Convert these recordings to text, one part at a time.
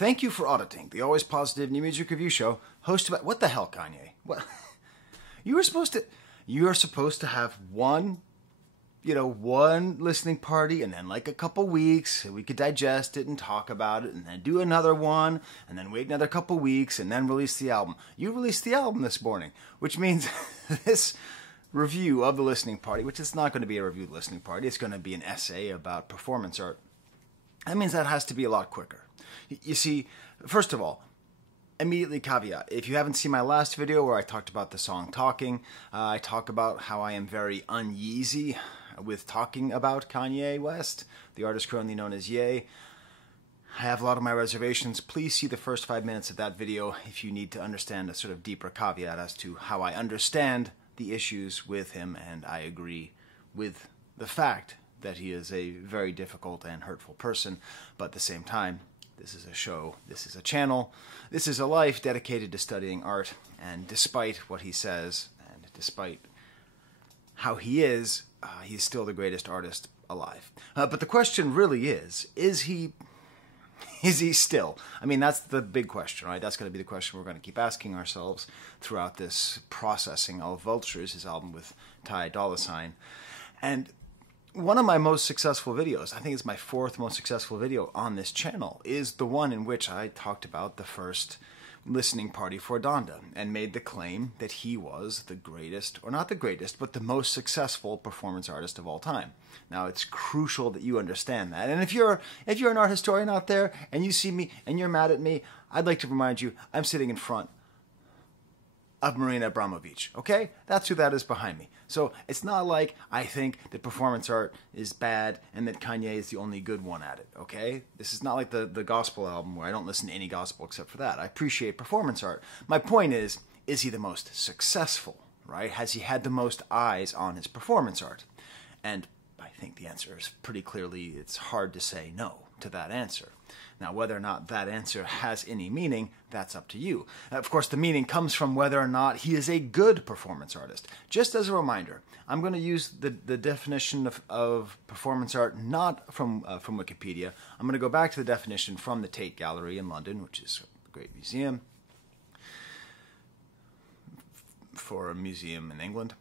Thank you for auditing the always positive new music review show hosted by... What the hell, Kanye? What? You are supposed to have one listening party and then like a couple weeks we could digest it and talk about it and then do another one and then wait another couple weeks and then release the album. You released the album this morning, which means this review of the listening party, which is not going to be a review of the listening party, it's going to be an essay about performance art. That means that has to be a lot quicker. You see, first of all, immediately caveat, if you haven't seen my last video where I talked about the song Talking, I talk about how I am very uneasy with talking about Kanye West, the artist currently known as Ye. I have a lot of my reservations. Please see the first 5 minutes of that video if you need to understand a sort of deeper caveat as to how I understand the issues with him, and I agree with the fact that he is a very difficult and hurtful person, but at the same time, this is a show, this is a channel, this is a life dedicated to studying art, and despite what he says, and despite how he is, he's still the greatest artist alive. But the question really is he still? I mean, that's the big question, right? That's going to be the question we're going to keep asking ourselves throughout this processing of Vultures, his album with Ty Dolla $ign. And one of my most successful videos, I think it's my fourth most successful video on this channel, is the one in which I talked about the first listening party for Donda and made the claim that he was the greatest, or not the greatest, but the most successful performance artist of all time. Now, it's crucial that you understand that. And if you're an art historian out there and you see me and you're mad at me, I'd like to remind you I'm sitting in front of Marina Abramović, okay? That's who that is behind me. So it's not like I think that performance art is bad and that Kanye is the only good one at it, okay? This is not like the gospel album where I don't listen to any gospel except for that. I appreciate performance art. My point is he the most successful, right? Has he had the most eyes on his performance art? And I think the answer is pretty clearly, it's hard to say no to that answer. Now, whether or not that answer has any meaning, that's up to you. Of course, the meaning comes from whether or not he is a good performance artist. Just as a reminder, I'm going to use the definition of performance art not from Wikipedia. I'm going to go back to the definition from the Tate Gallery in London, which is a great museum for a museum in England.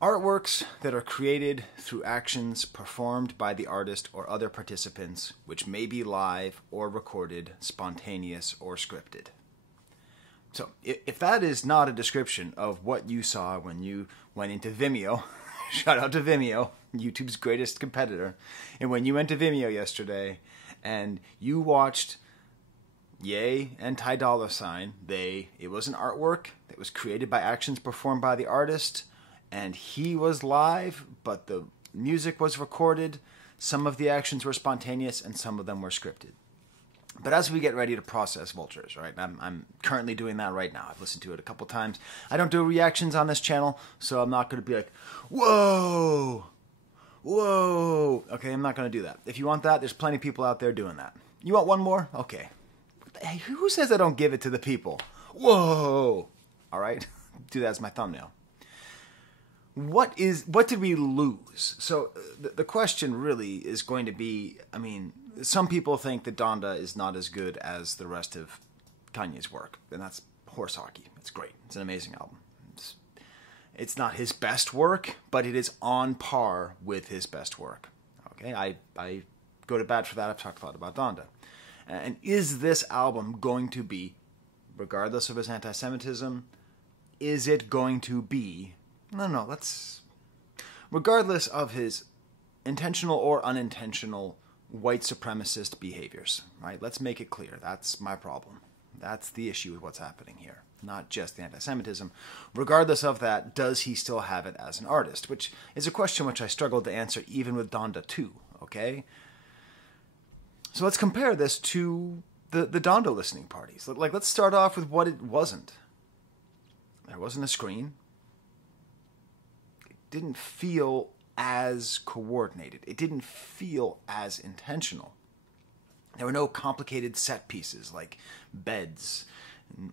Artworks that are created through actions performed by the artist or other participants, which may be live or recorded, spontaneous or scripted. So, if that is not a description of what you saw when you went into Vimeo, shout out to Vimeo, YouTube's greatest competitor, and when you went to Vimeo yesterday and you watched Ye and Ty Dolla $ign, it was an artwork that was created by actions performed by the artist, and he was live, but the music was recorded. Some of the actions were spontaneous, and some of them were scripted. But as we get ready to process Vultures, right, I'm currently doing that right now. I've listened to it a couple times. I don't do reactions on this channel, so I'm not going to be like, whoa, whoa. Okay, I'm not going to do that. If you want that, there's plenty of people out there doing that. You want one more? Okay. Hey, who says I don't give it to the people? Whoa. All right, do that as my thumbnail. What did we lose? So the question really is going to be, I mean, some people think that Donda is not as good as the rest of Kanye's work, and that's horse hockey. It's great. It's an amazing album. It's not his best work, but it is on par with his best work. Okay, I go to bat for that. I've talked a lot about Donda. And is this album going to be, regardless of his anti-Semitism, is it going to be... No, regardless of his intentional or unintentional white supremacist behaviors, right? Let's make it clear. That's my problem. That's the issue with what's happening here. Not just the anti-Semitism. Regardless of that, does he still have it as an artist? Which is a question which I struggled to answer even with Donda 2, okay? So let's compare this to the Donda listening parties. Like, let's start off with what it wasn't. There wasn't a screen. Didn't feel as coordinated. It didn't feel as intentional. There were no complicated set pieces like beds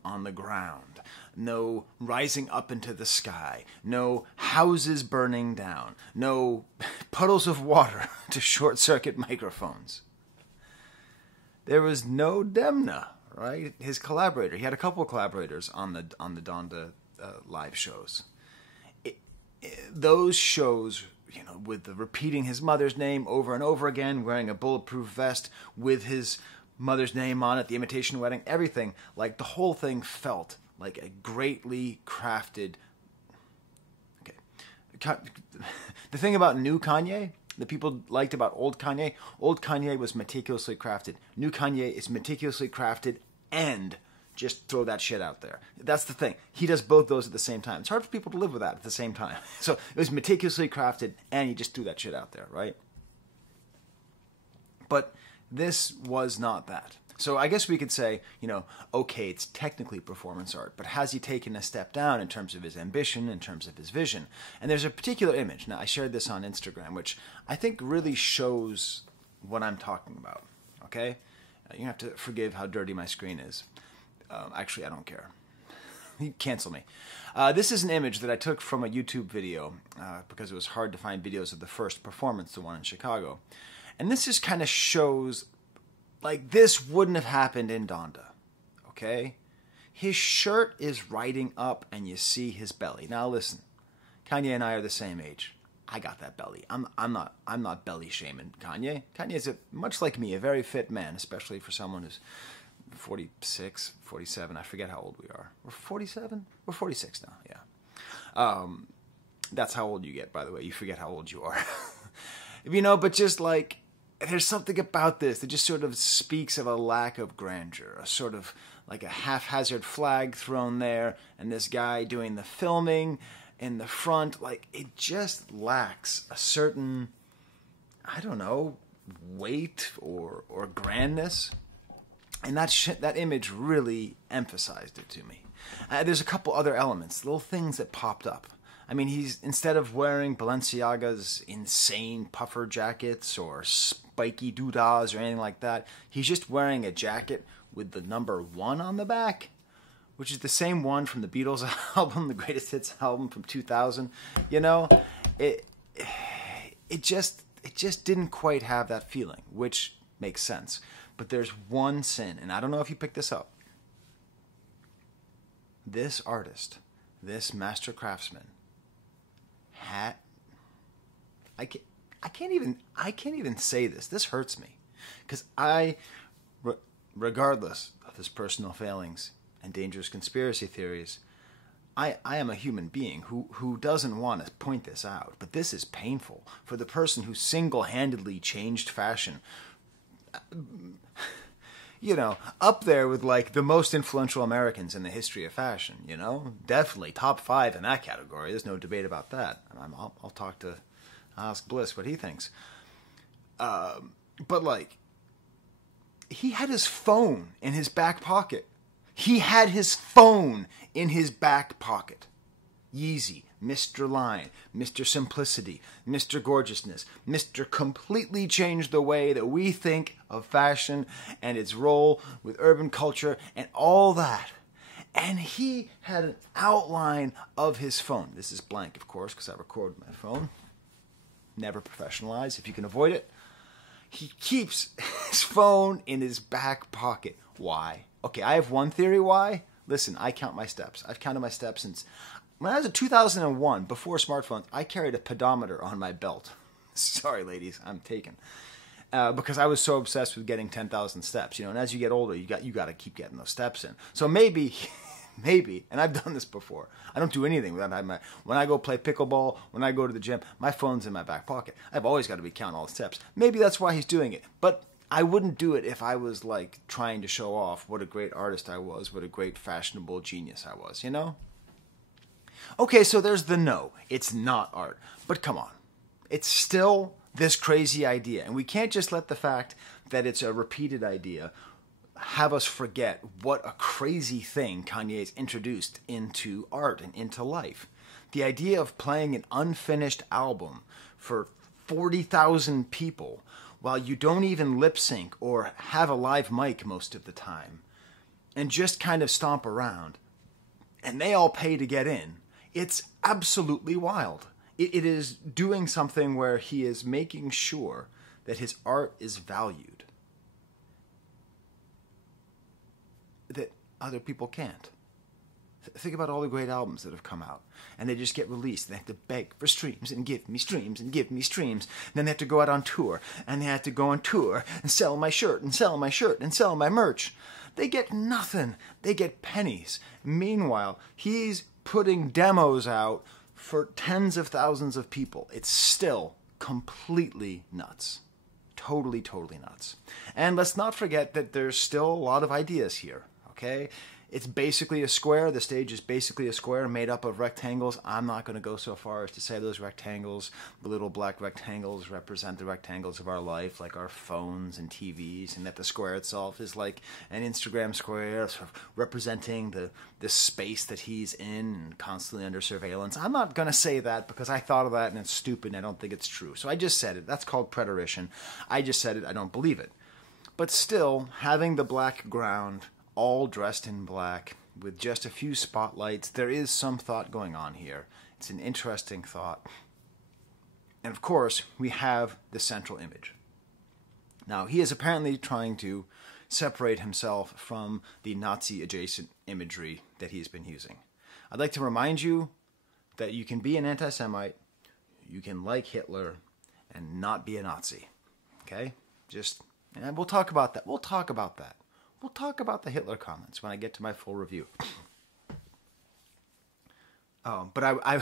on the ground, no rising up into the sky, no houses burning down, no puddles of water to short-circuit microphones. there was no Demna, right? His collaborator. He had a couple of collaborators on the Donda live shows. Those shows, you know, with the repeating his mother's name over and over again, wearing a bulletproof vest with his mother's name on it, the imitation wedding, everything, like the whole thing felt like a greatly crafted. Okay, the thing about new Kanye that people liked about old Kanye was meticulously crafted. New Kanye is meticulously crafted and just throw that shit out there. That's the thing. He does both those at the same time. It's hard for people to live with that at the same time. So it was meticulously crafted and he just threw that shit out there, right? But this was not that. So I guess we could say, you know, okay, it's technically performance art, but has he taken a step down in terms of his ambition, in terms of his vision? And there's a particular image. Now, I shared this on Instagram, which I think really shows what I'm talking about, okay? You have to forgive how dirty my screen is. Actually, I don't care. You cancel me. This is an image that I took from a YouTube video because it was hard to find videos of the first performance, the one in Chicago. And this just kind of shows, like, this wouldn't have happened in Donda, okay? His shirt is riding up and you see his belly. Now listen, Kanye and I are the same age. I got that belly. I'm not belly shaming Kanye. Kanye is much like me, a very fit man, especially for someone who's 46, 47. I forget how old we are. We're 47? We're 46 now, yeah. That's how old you get, by the way. You forget how old you are. You know, but just like, there's something about this that just sort of speaks of a lack of grandeur, a sort of like a haphazard flag thrown there, and this guy doing the filming in the front. Like, it just lacks a certain, I don't know, weight or grandness. And that image really emphasized it to me. There's a couple other elements, little things that popped up. I mean, he's, instead of wearing Balenciaga's insane puffer jackets or spiky doodahs or anything like that, he's just wearing a jacket with the number 1 on the back, which is the same one from the Beatles album, the Greatest Hits album from 2000. You know, it just didn't quite have that feeling, which makes sense. But there's one sin, and I don't know if you picked this up. This artist, this master craftsman, I can't even say this. This hurts me, because regardless of his personal failings and dangerous conspiracy theories, I am a human being who doesn't want to point this out. But this is painful for the person who single-handedly changed fashion. You know, up there with, like, the most influential Americans in the history of fashion, you know? Definitely top 5 in that category. There's no debate about that. I'll talk to ask Bliss what he thinks. But, like, he had his phone in his back pocket. He had his phone in his back pocket. Yeezy, Mr. Line, Mr. Simplicity, Mr. Gorgeousness, Mr. Completely changed the way that we think of fashion and its role with urban culture and all that. And he had an outline of his phone. This is blank, of course, because I record my phone. Never professionalize if you can avoid it. He keeps his phone in his back pocket. Why? Okay, I have one theory why. Listen, I count my steps. I've counted my steps since... When I was in 2001, before smartphones, I carried a pedometer on my belt. Sorry, ladies, I'm taken. Because I was so obsessed with getting 10,000 steps, you know. And as you get older, you got to keep getting those steps in. So maybe, and I've done this before. I don't do anything without when I go play pickleball, when I go to the gym, my phone's in my back pocket. I've always got to be counting all the steps. Maybe that's why he's doing it. But I wouldn't do it if I was, like, trying to show off what a great artist I was, what a great fashionable genius I was, you know? Okay, so there's the no. It's not art. But come on. It's still this crazy idea. And we can't just let the fact that it's a repeated idea have us forget what a crazy thing Kanye's introduced into art and into life. The idea of playing an unfinished album for 40,000 people while you don't even lip sync or have a live mic most of the time and just kind of stomp around and they all pay to get in. It's absolutely wild. It is doing something where he is making sure that his art is valued. other people can't. Think about all the great albums that have come out, and they just get released. They have to beg for streams and give me streams and give me streams. And then they have to go out on tour, and they have to go on tour and sell my shirt and sell my shirt and sell my merch. They get nothing. They get pennies. Meanwhile, he's putting demos out for tens of thousands of people. It's still completely nuts. Totally, totally nuts. And let's not forget that there's still a lot of ideas here, okay? It's basically a square. The stage is basically a square made up of rectangles. I'm not going to go so far as to say those rectangles, the little black rectangles, represent the rectangles of our life, like our phones and TVs, and that the square itself is like an Instagram square, sort of representing the space that he's in and constantly under surveillance. I'm not going to say that because I thought of that and it's stupid and I don't think it's true. So I just said it. That's called preterition. I just said it. I don't believe it. But still, having the black ground, all dressed in black, with just a few spotlights, there is some thought going on here. It's an interesting thought. And of course, we have the central image. Now, he is apparently trying to separate himself from the Nazi-adjacent imagery that he's been using. I'd like to remind you that you can be an anti-Semite, you can like Hitler, and not be a Nazi. Okay? And we'll talk about that. We'll talk about the Hitler comments when I get to my full review. But I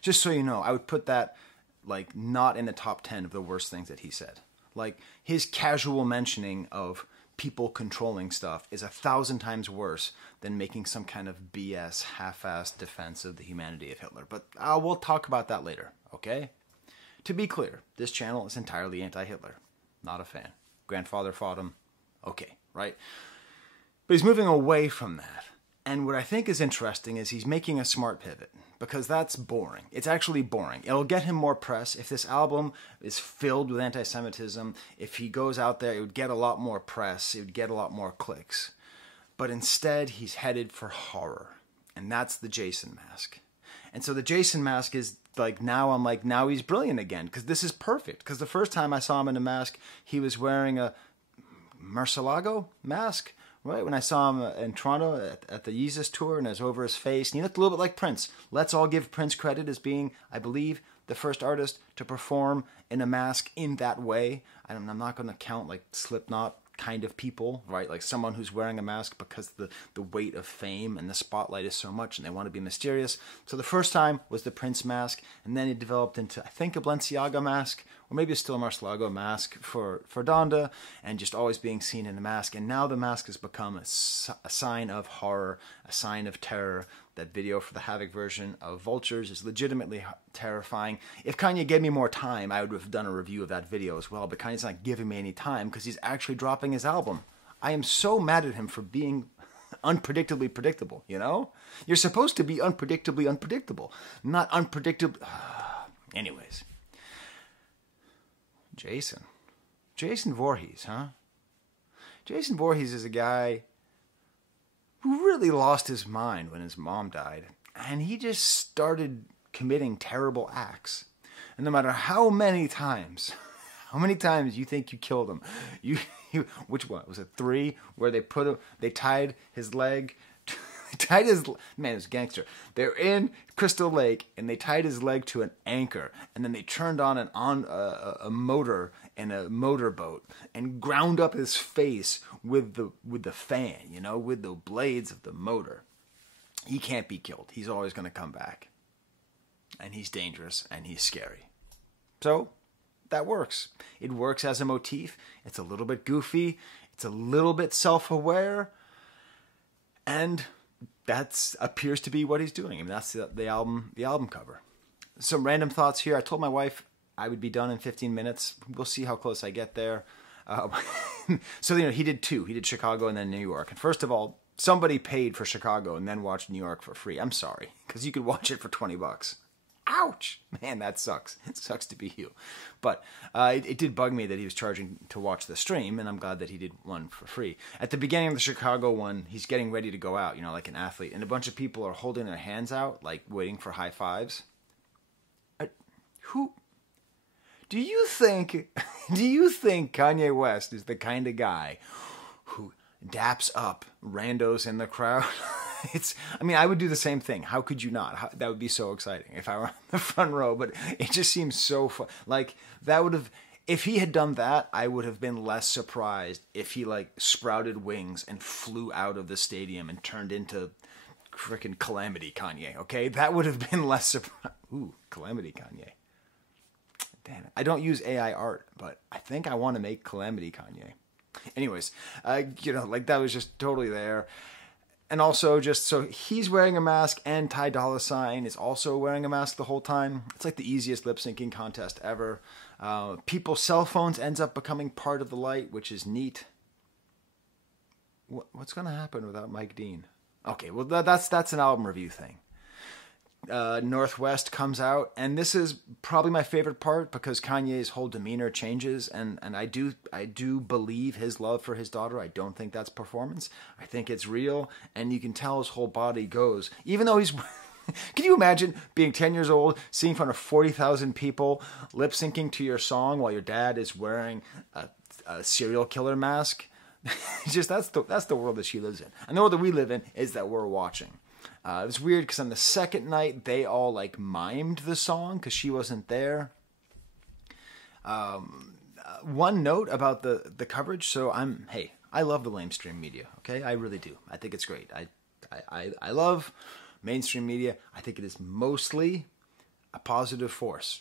just so you know, I would put that like not in the top 10 of the worst things that he said. Like his casual mentioning of people controlling stuff is 1,000 times worse than making some kind of BS half-assed defense of the humanity of Hitler. But we'll talk about that later, okay? To be clear, this channel is entirely anti-Hitler. Not a fan. Grandfather fought him. Okay, right? But he's moving away from that. And what I think is interesting is he's making a smart pivot, because that's boring. It's actually boring. It'll get him more press. If this album is filled with anti-Semitism, if he goes out there, it would get a lot more press. It would get a lot more clicks. But instead, he's headed for horror. And that's the Jason mask. And so the Jason mask is like, now he's brilliant again, because this is perfect. Because the first time I saw him in a mask, he was wearing a Murcielago mask. Right, when I saw him in Toronto at the Yeezus tour, and it was over his face, and he looked a little bit like Prince. Let's all give Prince credit as being, I believe, the first artist to perform in a mask in that way. I'm not going to count like Slipknot kind of people, right? Like someone who's wearing a mask because the weight of fame and the spotlight is so much and they want to be mysterious. So the first time was the Prince mask, and then it developed into, I think, a Balenciaga mask, or maybe it's still a Marcielago mask for Donda, and just always being seen in a mask. And now the mask has become a sign of horror, a sign of terror. That video for the Havoc version of Vultures is legitimately terrifying. If Kanye gave me more time, I would have done a review of that video as well, but Kanye's not giving me any time because he's actually dropping his album. I am so mad at him for being unpredictably predictable, you know? You're supposed to be unpredictably unpredictable, not unpredictable. Anyways. Jason Voorhees, huh? Jason Voorhees is a guy who really lost his mind when his mom died, and he just started committing terrible acts. And no matter how many times you think you killed him, you which one was it? 3, where they tied his leg. Man, it's gangster. They're in Crystal Lake and they tied his leg to an anchor, and then they turned on a motor in a motorboat and ground up his face with the fan, with the blades of the motor. He can't be killed. He's always going to come back, and he's dangerous and he's scary. So that works. It works as a motif. It's a little bit goofy. It's a little bit self-aware, and that appears to be what he's doing. I mean, that's the album cover. Some random thoughts here. I told my wife I would be done in 15 minutes. We'll see how close I get there. So, he did 2. He did Chicago and then New York. And first of all, somebody paid for Chicago and then watched New York for free. I'm sorry, because you could watch it for $20. Ouch! Man, that sucks. It sucks to be you. But it did bug me that he was charging to watch the stream, and I'm glad that he did one for free. At the beginning of the Chicago one, he's getting ready to go out, like an athlete, and a bunch of people are holding their hands out, like waiting for high fives. Who... Do you think Kanye West is the kind of guy who daps up randos in the crowd. I would do the same thing. How could you not? That would be so exciting if I were on the front row, but it just seems so fun. Like, that would have, if he had done that, I would have been less surprised if he, like, sprouted wings and flew out of the stadium and turned into frickin' Calamity Kanye, okay? That would have been less surprised. Ooh, Calamity Kanye. Damn it. I don't use AI art, but I think I want to make Calamity Kanye. Anyways, that was just totally there. And also, just so he's wearing a mask, and Ty Dolla $ign is also wearing a mask the whole time. It's like the easiest lip syncing contest ever. People's cell phones ends up becoming part of the light, which is neat. What's going to happen without Mike Dean? Okay, well that's an album review thing. Northwest comes out, and this is probably my favorite part because Kanye's whole demeanor changes, and I do believe his love for his daughter. I don't think that's performance. I think it's real, and you can tell his whole body goes. Even though he's... Can you imagine being 10 years old, seeing in front of 40,000 people, lip syncing to your song while your dad is wearing a serial killer mask? Just that's the world that she lives in, and the world that we live in is that we're watching. It was weird because on the second night, they all like mimed the song because she wasn't there. One note about the coverage. So I love the lamestream media. Okay, I really do. I think it's great. I love mainstream media. I think it is mostly a positive force.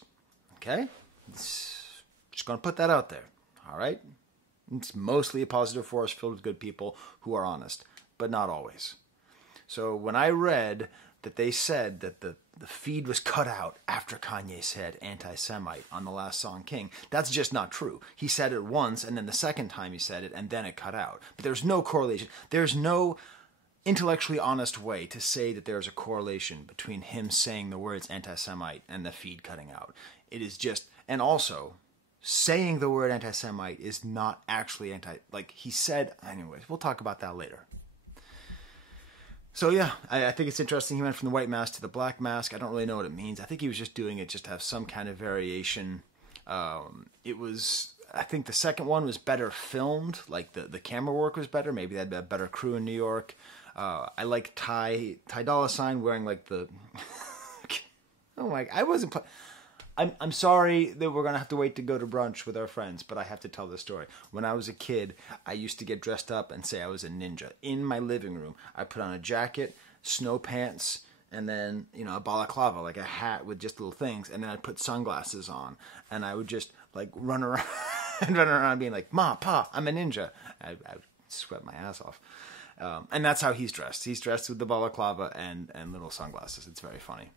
Okay, just gonna put that out there. All right, it's mostly a positive force filled with good people who are honest, but not always. So when I read that they said that the feed was cut out after Kanye said anti-Semite on the last song, King, that's just not true. He said it once, and then the second time he said it, and then it cut out. But there's no correlation. There's no intellectually honest way to say that there's a correlation between him saying the words anti-Semite and the feed cutting out. It is just, and also, saying the word anti-Semite is not actually like he said, anyways, we'll talk about that later. So yeah, I think it's interesting he went from the white mask to the black mask. I don't really know what it means. I think he was just doing it just to have some kind of variation. I think the second one was better filmed. Like the camera work was better. Maybe they had a better crew in New York. I like Ty Dolla $ign wearing like the... Oh my... I'm sorry that we're going to have to wait to go to brunch with our friends, but I have to tell this story. When I was a kid, I used to get dressed up and say I was a ninja. In my living room, I put on a jacket, snow pants, and then, a balaclava, like a hat with just little things, and then I'd put sunglasses on, and I would just, like, run around being like, Ma, Pa, I'm a ninja. I would sweat my ass off. And that's how he's dressed. He's dressed with the balaclava and little sunglasses. It's very funny.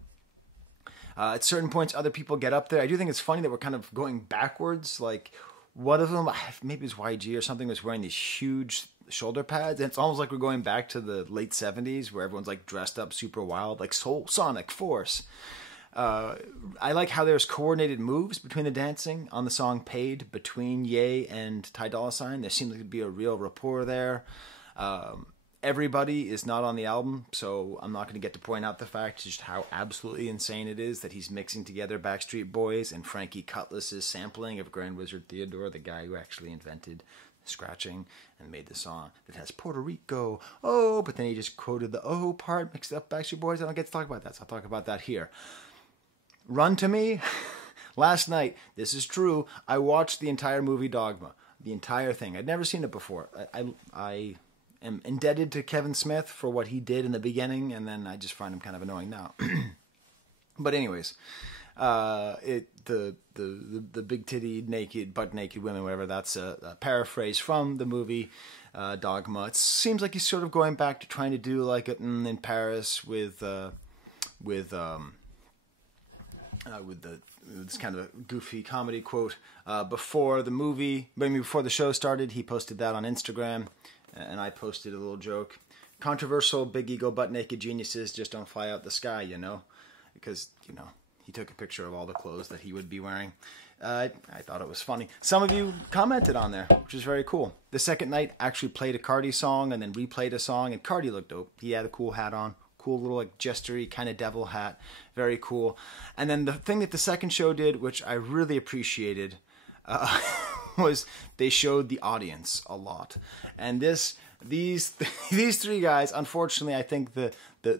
At certain points, other people get up there. I do think it's funny that we're kind of going backwards. Like, one of them, maybe it was YG or something, was wearing these huge shoulder pads. And it's almost like we're going back to the late 70s where everyone's, like, dressed up super wild, like Soul Sonic Force. I like how there's coordinated moves between the dancing on the song Paid between Ye and Ty Dolla $ign. There seems like to be a real rapport there. Everybody is not on the album, so I'm not going to get to point out the fact just how absolutely insane it is that he's mixing together Backstreet Boys and Frankie Cutlass's sampling of Grand Wizard Theodore, the guy who actually invented scratching and made the song that has Puerto Rico, oh, but then he just quoted the oh part, mixed up Backstreet Boys. I don't get to talk about that, so I'll talk about that here. Run to Me. Last night, this is true, I watched the entire movie Dogma, the entire thing. I'd never seen it before. I am indebted to Kevin Smith for what he did in the beginning, and then I just find him kind of annoying now. But anyways, the big titty, naked, butt naked women, whatever, that's a paraphrase from the movie Dogma. It seems like he's sort of going back to trying to do like it in Paris with this kind of a goofy comedy quote. Before the movie, maybe before the show started, he posted that on Instagram. And I posted a little joke. Controversial, big ego, butt naked geniuses just don't fly out the sky, Because, he took a picture of all the clothes that he would be wearing. I thought it was funny. Some of you commented on there, which is very cool. The second night actually played a Cardi song and then replayed a song, and Cardi looked dope. He had a cool hat on. Cool little like jestery kind of devil hat. Very cool. And then the thing that the second show did, which I really appreciated, was they showed the audience a lot. And this these three guys, unfortunately, I think the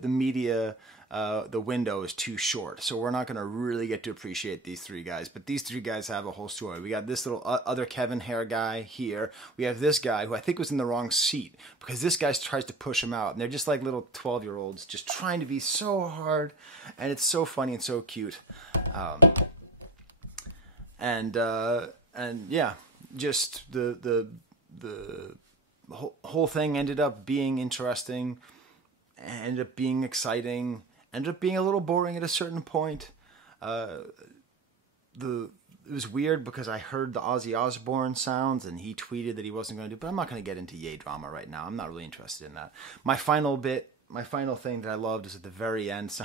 media, the window is too short. So we're not going to really get to appreciate these three guys. But these three guys have a whole story. We got this little other Kevin hair guy here. We have this guy who I think was in the wrong seat because this guy tries to push him out. And they're just like little 12-year-olds just trying to be so hard. And it's so funny and so cute. And yeah, just the whole thing ended up being interesting, ended up being exciting, ended up being a little boring at a certain point. It was weird because I heard the Ozzy Osbourne sounds and he tweeted that he wasn't going to do, but I'm not going to get into Ye drama right now. I'm not really interested in that. My final thing that I loved is at the very end. So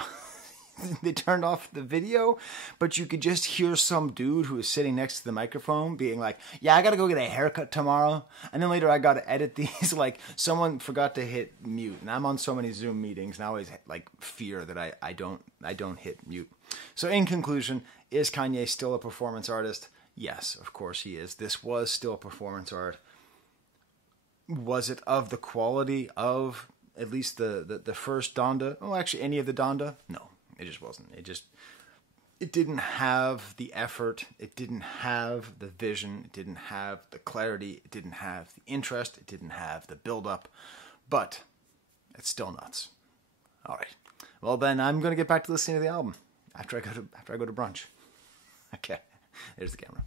they turned off the video, but you could just hear some dude who was sitting next to the microphone being like, yeah, I got to go get a haircut tomorrow. And then later I got to edit these. Like someone forgot to hit mute. And I'm on so many Zoom meetings and I always like fear that I don't hit mute. So in conclusion, is Kanye still a performance artist? Yes, of course he is. This was still performance art. Was it of the quality of at least the first Donda? Oh, actually any of the Donda? No. It just wasn't. It didn't have the effort. It didn't have the vision. It didn't have the clarity. It didn't have the interest. It didn't have the build-up. But it's still nuts. All right. Well, then I'm going to get back to listening to the album after I go to brunch. Okay. There's the camera.